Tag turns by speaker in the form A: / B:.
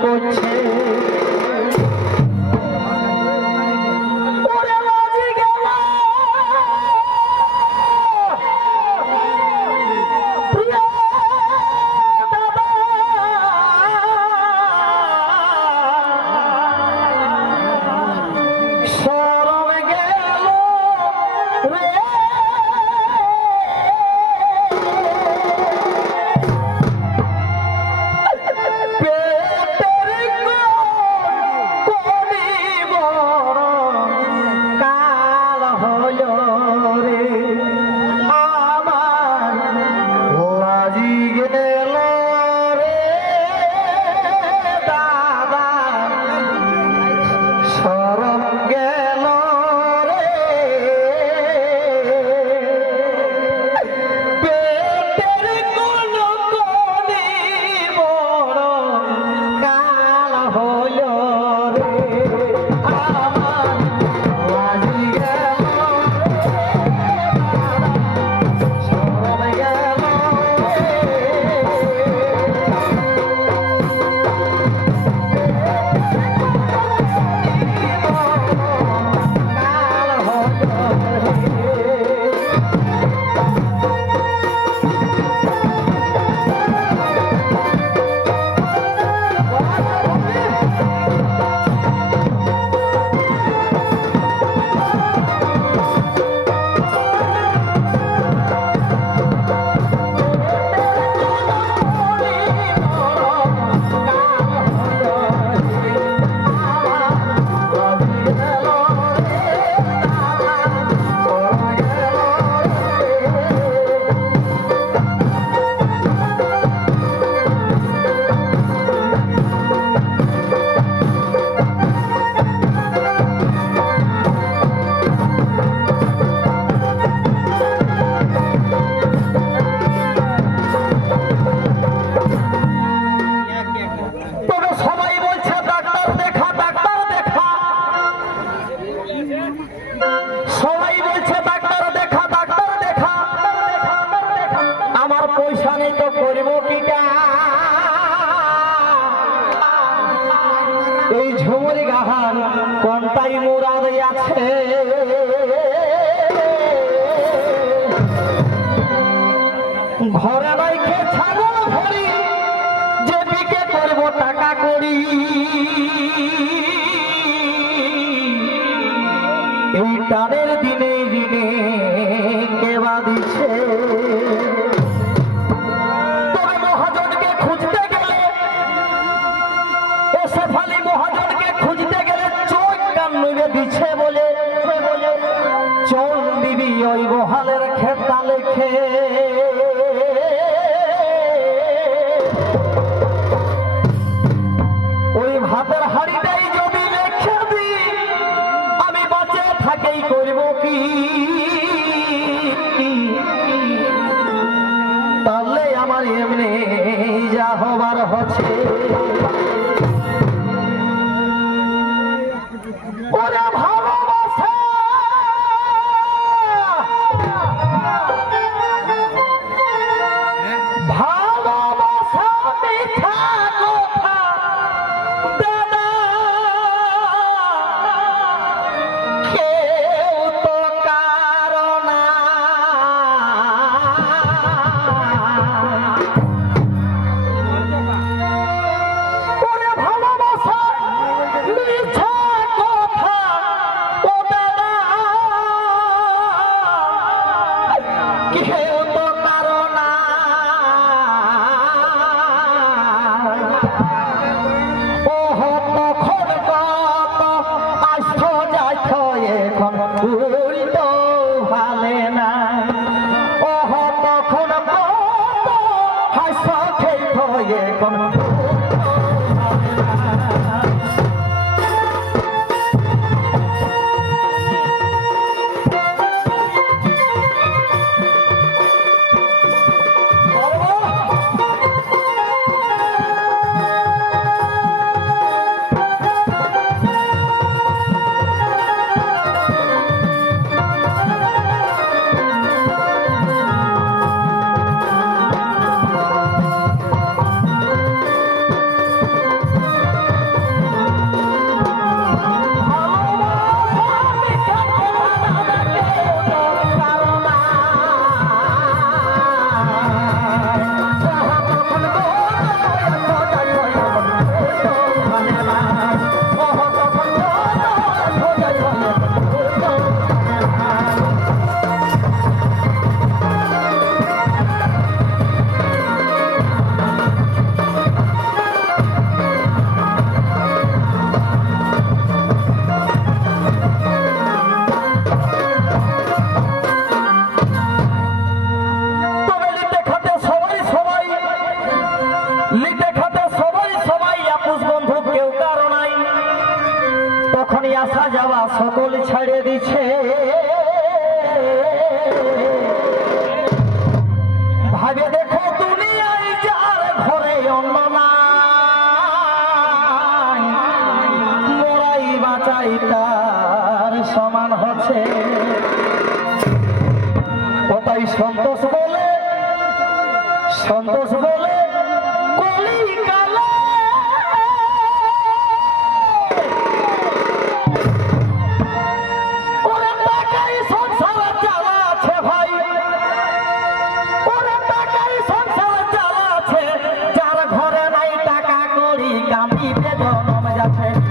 A: করছে। কোনটাই মুরাদ আছে। ঘরে রাইখে ছাগল ভরি, যে বিকে করব টাকা করি। এই টানের দিনে দিনে ওই বহালের খেতা লেখে। ওই ভাতের হাড়িটাই যদি লেখে দি আমি বাঁচে থাকেই করব কি? তাহলে আমার এমনি যা হবার হচ্ছে। কেউ লিতে খাতে সবাই সবাই আপুস বন্ধু, কেউ কারও নাই। তখনই আসা যাওয়া সকল ছেড়ে দিছে। ভাবে দেখো দুনিয়ায় যার ঘরে অন্য নাই মোরাই বাঁচাই তার সমান হচ্ছে। কোথায় সন্তোষ বলে সন্তোষ বলে আমি বেদনম যাচ্ছে।